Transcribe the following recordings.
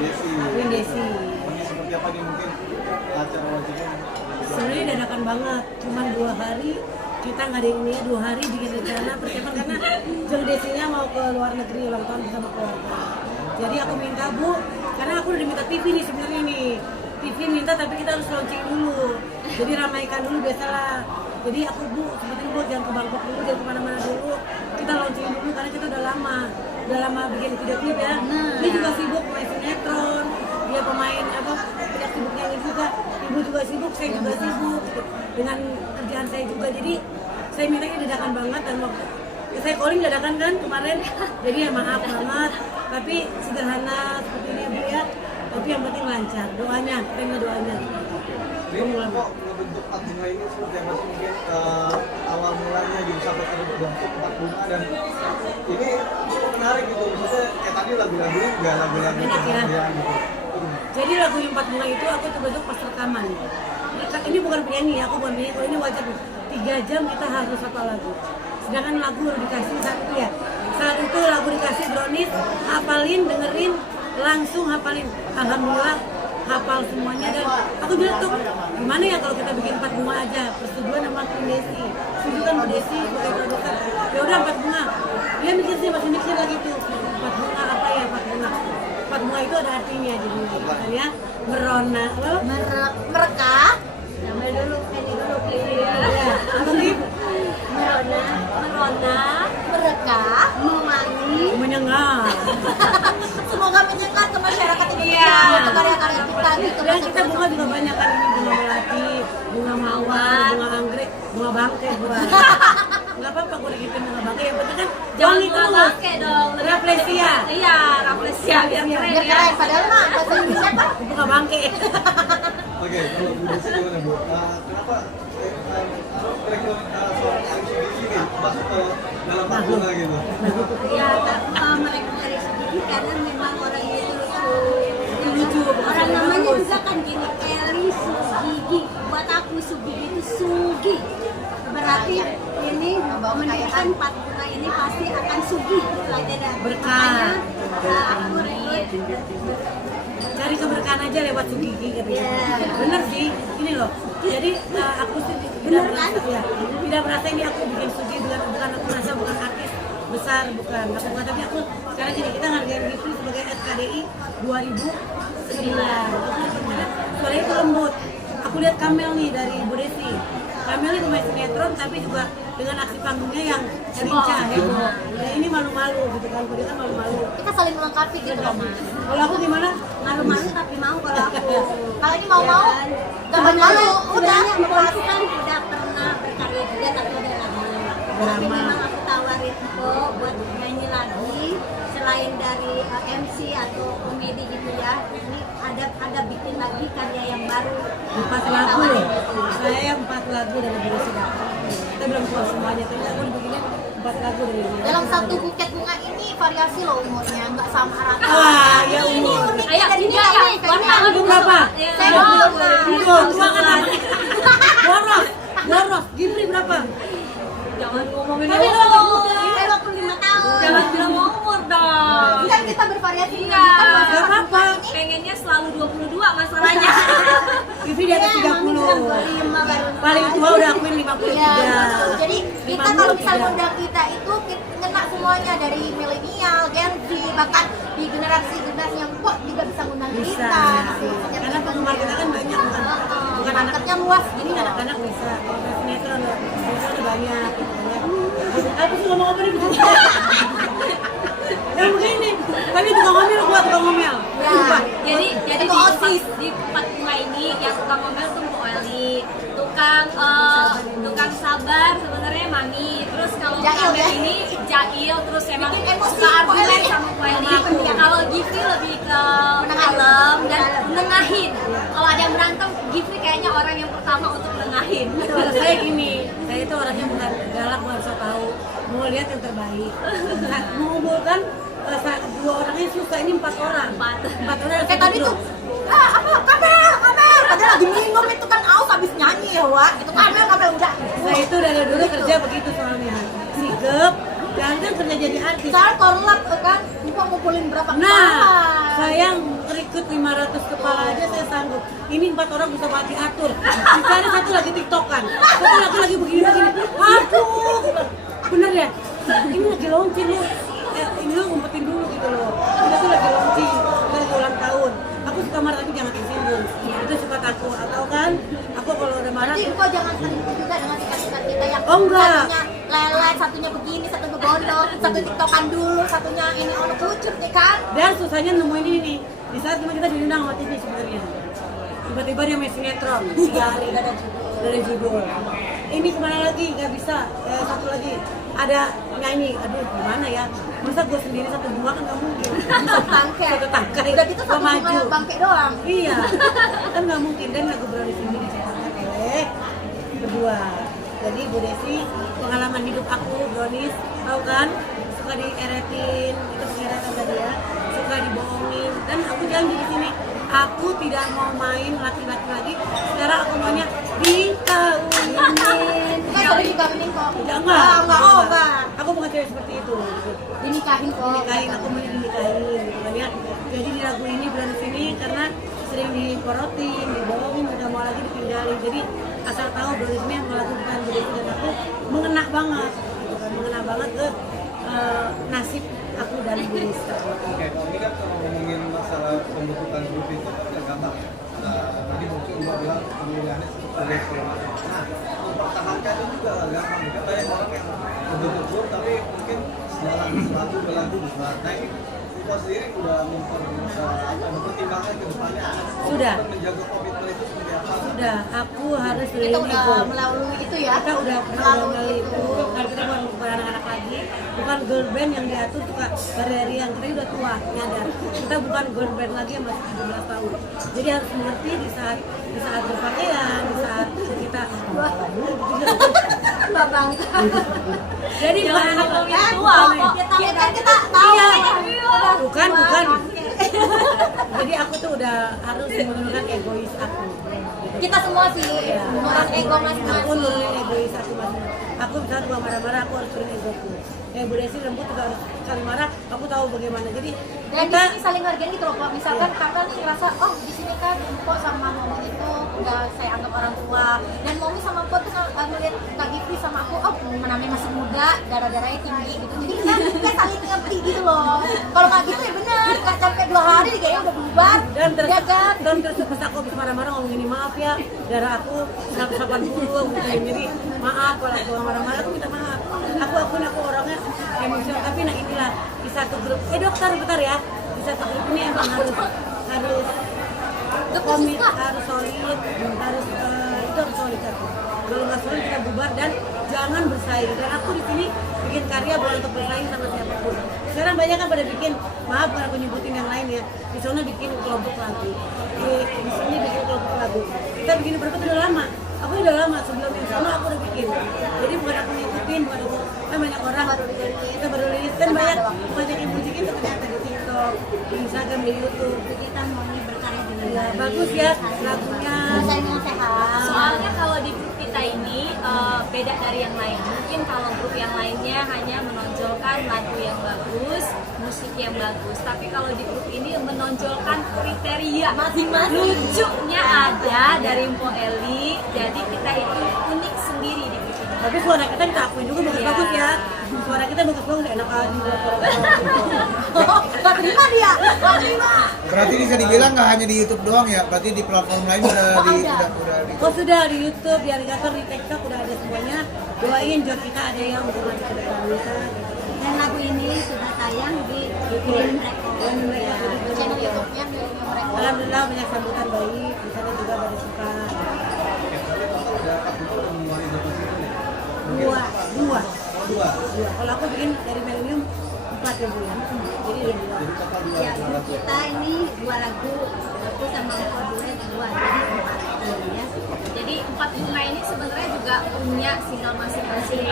Desi. Queen Desi. Ini seperti apa nih mungkin acara wajibnya? Sebenarnya dadakan banget, cuman 2 hari kita nggak ada ini, 2 hari bikin rencana persiapan karena Jeng Desinya mau ke luar negeri ulang tahun bersama keluarga. Jadi aku minta Bu, karena aku udah diminta TV nih sebenarnya nih. TV minta tapi kita harus launching dulu. Jadi ramaikan dulu biasalah. Jadi aku Bu, seperti Bu jangan ke Bangkok dulu, jangan kemana-mana dulu. Kita launching dulu karena kita udah lama bikin video klip ya. Dia juga sibuk main sinetron, dia pemain apa, tidak sibuk nyanyi juga. Ibu juga sibuk, saya juga sibuk dengan kerjaan saya juga. Jadi saya mintanya dadakan banget dan waktu saya calling dadakan kan kemarin. Jadi ya maaf banget, tapi sederhana seperti ini ya Bu ya. Tapi yang penting lancar, doanya, pengen doanya. Ini kok ngebentuk empat bunga ini seperti apa sih mungkin awal mulanya gitu sampai terbentuk empat bunga dan ini cukup menarik gitu, maksudnya kayak tadi lagu-lagunya nggak lagu-lagu Enak ya. gitu. Jadi lagu yang 4 bunga itu aku terbentuk pas rekaman. Ini bukan penyanyi ya, aku bukan penyanyi, kalau ini wajar 3 jam kita harus hafal lagu. Sedangkan lagu baru dikasih saat itu ya. Saat itu lagu dikasih Brownies, hafalin, dengerin, langsung hafalin. Alhamdulillah hafal semuanya dan aku bilang tuh gimana ya kalau kita bikin 4 bunga aja, persetujuan sama Queen Desi. Setuju kan Bu Desi sebagai produser. Ya udah 4 bunga. Dia mikir sih masih mikir lagi tuh. 4 bunga apa ya 4 bunga? 4 bunga itu ada artinya jadi misalnya merona, Mereka namanya dulu ini dulu ya apa sih merona, mereka mewangi, menyengat semoga menyengat ke masyarakat Indonesia Iya. untuk karya-karya kita gitu. dan kita bunga juga banyak kan ini bunga melati bunga mawar bunga anggrek bunga bangke bunga nggak apa-apa gue digituin bunga bangke yang penting kan Jangan wangi bunga terus. bangke dong. Rafflesia. Iya, Rafflesia biar Iya, keren Biar ya. keren, padahal mah bahasa Indonesia apa? bunga bangke Oke, kalau Bu Desi gimana Bu? Kenapa seorang Alicia Desi nih masuk ke dalam empat bunga gitu? Ya, mereka dari segi karena memang orangnya itu lucu orang namanya juga kan gini, Eli Sugigi. Buat aku Sugigi itu Sugi. Berarti ini menunjukkan 4 bunga ini pasti akan sugi lah tidak. Berkah. Makanya aku rekrut cari keberkahan aja lewat Sugigi katanya. Iya. Bener sih, ini loh. Jadi aku sih tidak merasa ya, tidak merasa ini aku bikin Sugi bukan aku merasa bukan artis besar bukan tapi aku sekarang gini kita ngargain Gifri sebagai SKDI 2009. Soalnya itu lembut. Aku lihat Kamel nih dari Bu Desi. Kamel itu main sinetron tapi juga dengan aksi panggungnya yang lincah heboh. Ya ini malu-malu gitu kan, dia kan malu-malu. kita saling melengkapi gitu loh Mas. Kalau aku gimana? Malu-malu tapi mau kalau aku. Kalau ini mau-mau gak malu. Udah aku kan udah pernah berkarya juga tapi udah lagi. Tapi memang aku tawarin kok buat nyanyi lagi selain dari MC atau komedi gitu ya. Ini ada bikin lagi karya yang baru. 4 lagu loh. Saya 4 lagu dari Bu Desi. Kita belum keluar semuanya, tapi aku bikinin 4 lagu dari dia. Dalam satu buket bunga ini variasi loh umurnya, nggak sama rata. Ah, ya Ini umur. uniknya Ayo, dari dia iya, nih, warna kayaknya. Ibu berapa? Saya 20. Ibu, tua kan apa? Boros. Gifri berapa? Jangan ngomongin Tapi umur. kalau muda, 25 tahun. Jangan bilang umur dong. Kan kita bervariasi. Iya. Kan masa Gak apa-apa. Pengennya selalu 22 masalahnya. Gifri di atas 30. Paling tua udah akuin 53. Iya, betul. Jadi kita kalau misal 53. modal kita itu kena semuanya dari milenial, Gen Z, bahkan di generasi yang kok juga bisa ngundang Bisa. kita. Karena penggemar kita kan banyak bukan anak marketnya luas ini gitu. anak-anak bisa. Kalau sinetron udah banyak. Aku sih ngomong apa nih begini? Yang begini. Tapi tukang ngomel gua tukang ngomel. Ya. Sumpah. Jadi Itu OSIS. di 4 bunga ini yang tukang ngomel tuh Bu Eli, tukang sabar sebenarnya Mami. Terus kalau Jail, Kamel ya? ini Jail, terus emang Bikin emosi, suka argumen Bu Eli. sama Bu Eli. Kalau Gifri lebih ke kalem dan nengahin. Kalau ada yang berantem, Gifri kayaknya orang yang pertama untuk nengahin. Kalau saya gini, saya itu orangnya bukan galak, bukan so tahu, mau lihat yang terbaik. Nah, mengumpulkan dua orangnya susah, ini 4 orang. 4 orang. Kayak tadi tuh, apa, Kamel, padahal lagi minum itu kan aus habis nyanyi ya, Wak. Itu Kamel udah. Saya itu dari dulu kerja begitu soalnya. Sigep, dan kan kerja jadi artis. Misalnya korlap kan, lupa ngumpulin berapa Nah, kepala. Saya rekrut 500 kepala aja saya sanggup. Ini 4 orang bisa mati atur. Dicari satu lagi tiktokan, satu lagi begini-begini. Aduh, bener ya? Ini lagi launching loh. Ini lo ngumpetin dulu gitu loh. Kita tuh lagi launching, lagi ulang tahun. Aku suka marah tapi jangan tersinggung. Itu sifat aku. Atau kan, aku kalau udah marah. Jadi kok jangan selingkuh juga dengan sikap-sikap kita yang Oh, enggak. satunya lelet, satunya begini, satu begondong, satu tiktokan dulu, satunya ini ono kucut nih kan. Dan susahnya nemuin ini nih. Di saat kita diundang sama TV sebenarnya. Tiba-tiba dia main sinetron 3 hari dari judul. Ini kemana lagi? Gak bisa. Satu lagi ada nyanyi. Aduh gimana ya? Masa gue sendiri satu bunga kan gak mungkin. Satu tangkai. Satu tangkai. Udah gitu Gua satu bunga bangke doang. Iya. Kan gak mungkin. Dan lagu Brownies ini dicetakkan oleh berdua. Jadi Bu Desi pengalaman hidup aku Brownies, tahu kan? Suka dieretin, itu pengeretan tadi ya. Suka dibohongin. Dan aku janji di sini. Aku tidak mau main laki-laki lagi. Sekarang aku maunya dikawinin. Kan tadi dikawinin kok. Enggak. Aku bukan cewek seperti itu. Dinikahin kok. Dinikahin, aku mau dinikahin gitu kan ya. Jadi di lagu ini bulan sini karena sering diporotin, dibohongin, udah mau lagi ditinggalin. Jadi asal tahu bulan ini yang melakukan begitu dan aku mengena banget, gitu kan, mengena banget ke nasib aku dan Bu Rizka. Oke, kalau ini kan kalau ngomongin masalah pembentukan grup itu kan gampang ya. Tadi mungkin Mbak bilang pemilihannya sebagai segala macam. Nah, mempertahankan itu juga nggak gampang. Kan banyak orang yang membentuk grup tapi mungkin selalu berlagu besar. Nah ini Mbak sendiri udah mempertimbangkan ke depannya Sudah. untuk menjaga komitmen itu seperti apa? Sudah, aku harus Kita dari udah ego. melalui itu ya. Kita udah melalui itu, karena kita bukan anak-anak lagi, bukan girl band yang diatur suka berlarian, kita udah tua, nyadar. Kita bukan girl band lagi yang masih 17 tahun. Jadi harus mengerti di saat berpakaian, di saat kita Mbak Bangka. jadi bukan anak lagi tua. Kita tahu. Iya. Bukan. Jadi aku tuh udah harus menurunkan egois aku. Kita semua sih menurut ego Aku masing-masing. nurunin egois aku masing. Aku misalnya gua marah-marah, aku harus turunin egoku. Bu Desi lembut juga harus kali marah, aku tahu bagaimana. Jadi Dan di sini saling hargain gitu loh, Pak. Misalkan kakak nih ngerasa, oh di sini kan Mpok sama Momi itu udah saya anggap orang tua. Dan Momi sama Mpok tuh ngeliat Kak Gifri sama aku, oh namanya masih muda, darah-darahnya tinggi gitu. Jadi kita saling ngerti gitu loh. Kalau nggak gitu ya bener, nggak sampai 2 hari kayaknya udah bubar. Ya kan? dan terus pas aku habis marah-marah ngomong gini, maaf ya, darah aku 180 gitu. Jadi maaf kalau aku marah-marah, aku minta maaf. Aku orangnya emosional, tapi nah inilah di satu grup. Dokter bentar ya, di satu grup ini emang harus komit, harus solid, harus itu harus solid aku. Kalau nggak solid kita bubar dan jangan bersaing. Dan aku di sini bikin karya bukan untuk bersaing sama siapapun. Sekarang banyak kan pada bikin, maaf kalau aku nyebutin yang lain ya, di sana bikin kelompok lagu, di sini bikin kelompok lagu. Kita bikin berapa udah lama. Aku udah lama sebelum yang sana aku udah bikin. Jadi bukan aku ngikutin, bukan aku kan banyak orang kita baru rilis kan banyak yang musik itu ternyata di TikTok, di Instagram, di YouTube. Kita mau nih berkarya dengan Ya, bagus ya lagunya. saya yang sehat. Soalnya kalau di grup kita ini beda dari yang lain. Mungkin kalau grup yang lainnya hanya menonjolkan lagu yang bagus, musik yang bagus. Tapi kalau di grup ini menonjolkan kriteria masing-masing. Lucunya ada dari Mpo Eli. Jadi kita itu unik sendiri di grup ini. Tapi suara kita akuin juga bagus-bagus ya. Suara kita bagus-bagus, enak aja buat Gak terima dia, gak terima. Berarti bisa dibilang nggak hanya di YouTube doang ya? Berarti di platform lain udah di. Oh sudah di YouTube, di Alligator, di TikTok udah ada semuanya. Doain job kita ada yang berubah ke depannya. Dan lagu ini sudah tayang di Green Record. Ya. Channel YouTube-nya Millennium Record. Alhamdulillah banyak sambutan baik, di sana juga pada suka. Dua. Kalau aku bikin dari Millennium 4 ya Bu ya. Jadi ada 2. Ya, grup kita ini 2 lagu. Aku sama Mpok duet 2, jadi 4 ya. Jadi 4 bunga ini sebenarnya juga punya single masing-masing.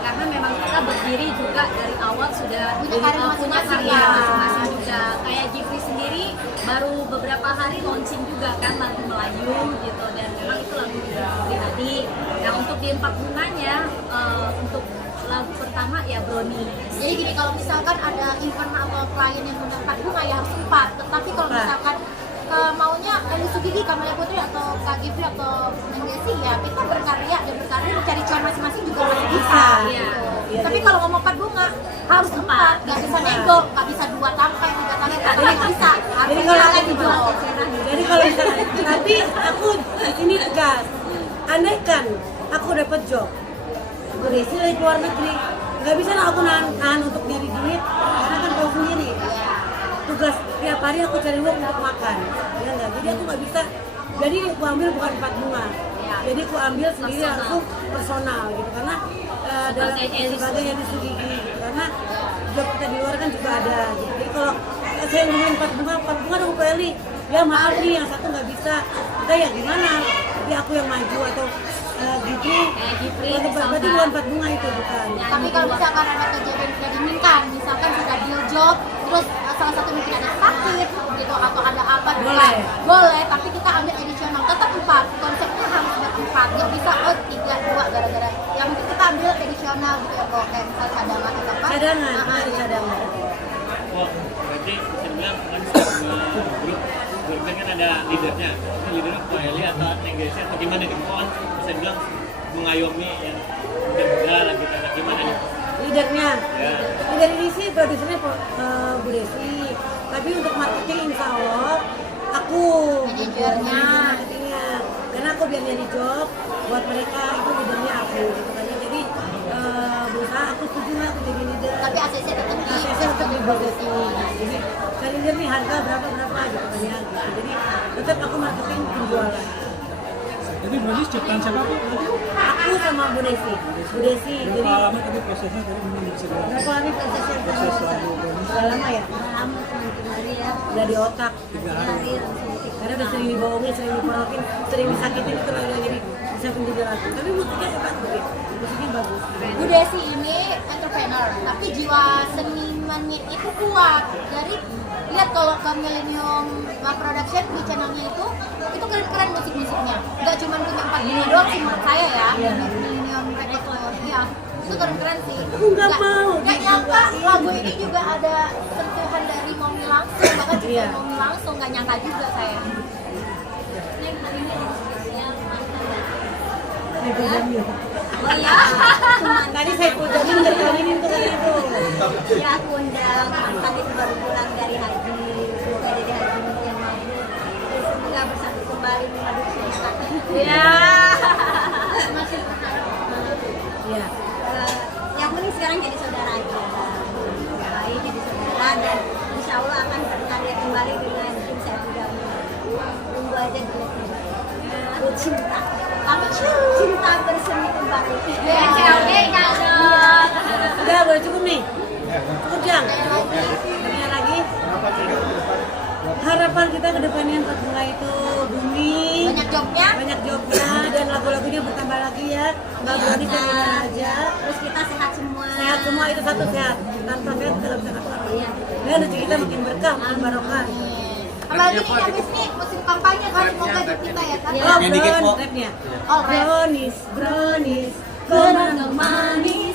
Karena memang kita berdiri juga dari awal sudah Punya karya punya masing-masing karya ya. masing-masing juga. Kayak Gifri sendiri baru beberapa hari launching juga kan lagu Melayu gitu, dan memang itu lagu pribadi. Nah untuk di 4 bunganya untuk lagu pertama ya Brownies. Jadi gini, kalau misalkan ada event atau klien yang punya 4 bunga ya harus 4. Tetapi Camelia Putri atau Kak Gifri atau Neng Desi ya kita berkarya dan berkarya mencari cuan masing-masing juga masih bisa. Iya. Iya, Tapi jadi- kalau ngomong 4 bunga harus 4, nggak bisa nego, nggak bisa 2 tangkai, 3 tangkai, nggak bisa. Harus Jadi kalau lagi aku dijual. jadi kalau misalnya, tapi aku di sini tegas. Andai kan aku dapat job, berisi dari luar negeri, nggak bisa lah aku nahan untuk nyari duit, karena kan tahu sendiri. Tugas tiap hari aku cari uang untuk makan, ya nggak. Jadi aku nggak bisa. Jadi aku ambil bukan 4 bunga. Jadi aku ambil sendiri langsung personal gitu, karena dalam sebagai yang disudiki gitu. Karena job kita di luar kan juga ada gitu. Jadi kalau saya ngomongin 4 bunga dong Bu Eli, ya maaf nih yang satu nggak bisa, kita ya gimana? Jadi aku yang maju atau Gifri, berarti bukan 4 bunga itu bukan. Tapi kalau misalkan ada kejadian tidak diinginkan, misalkan sudah deal job, terus salah satu mungkin ada sakit gitu atau ada apa gitu Boleh. kan. Boleh, tapi kita ambil additional, tetap 4. Konsepnya harus ber-4, nggak bisa 3, 2 gara-gara. Yang penting kita ambil additional gitu ya, kok kayak misal cadangan atau apa. Cadangan, Nah, ada iya. cadangan. Oh, berarti bisa dibilang kan grup kan ada leadernya. Ini leadernya Bu Eli atau Neng Desi atau gimana nih? Kan bisa dibilang mengayomi yang muda-muda lah gitu. Nah, gimana nih? Leadernya, Ya. leader ini sih produsernya Bu Desi. Tapi untuk marketing insya Allah aku Manajernya. marketingnya. Karena aku biar nyari job buat mereka itu leadernya aku gitu kan. Jadi berusaha aku setuju lah aku jadi leader. Tapi ACC tetap di Saya tetap di Bu Desi. Jadi cari leader nih harga berapa gitu kan ya. Gitu. Jadi tetap aku marketing penjualan. Jadi berarti ciptaan siapa Bu? Aku sama Bu Desi. Bu Desi. Jadi Berapa lama tadi prosesnya tadi mungkin bisa dibilang? berapa lama prosesnya? Proses lagu Udah lama ya? lama teman-teman hari ya. Udah di otak. 3 hari. Karena udah sering dibohongin, sering diporotin, sering disakitin itu udah jadi bisa menjadi lagu. Tapi musiknya hebat Bu. Musiknya bagus. Bu Desi ini entrepreneur, tapi jiwa senimannya itu kuat. Dari lihat kalau ke Millennium Production di channelnya itu keren-keren musik-musiknya. Gak cuma punya 4 bunga doang sih menurut saya ya. Iya. Millennium Records, ya itu keren-keren sih. Aku nggak mau Gak nyangka lagu ini juga ada sentuhan dari Momi langsung, bahkan juga Iya. Momi langsung gak nyangka juga saya. Neng, hari ini ada spesial mantan ya? Saiful Jamil. Oh ya, Tadi Saiful Jamil dari tahun ini tuh kan itu. ya aku undang mantan itu baru pulang dari haji, semoga dari haji yang mabrur, dan semoga bersatu kembali mengadu cerita. Ya. Masih Iya. yang penting sekarang jadi saudara aja, baik jadi saudara dan insya Allah akan berkarya kembali dengan tim saya Jamil. Tunggu aja dulu. Aku cinta, kami cinta bersemi kembali. Oke, dong. Udah boleh cukup nih. Cukup Jang. Tanya lagi. Harapan kita ke depannya 4 bunga itu booming, Banyak jobnya, banyak jobnya dan lagu-lagunya bertambah lagi ya. Nggak berani kita aja. terus kita sehat semua. Sehat semua itu satu sehat. Tanpa sehat kita nggak bisa apa-apa. Dan rezeki kita makin berkah, makin barokah. Apalagi nih habis nih musim kampanye kan, semoga job kita ya kan. Oh, Yang dikit, Bron, Pok. rapnya. Oh, rap. Brownies, brownies, kenang manis.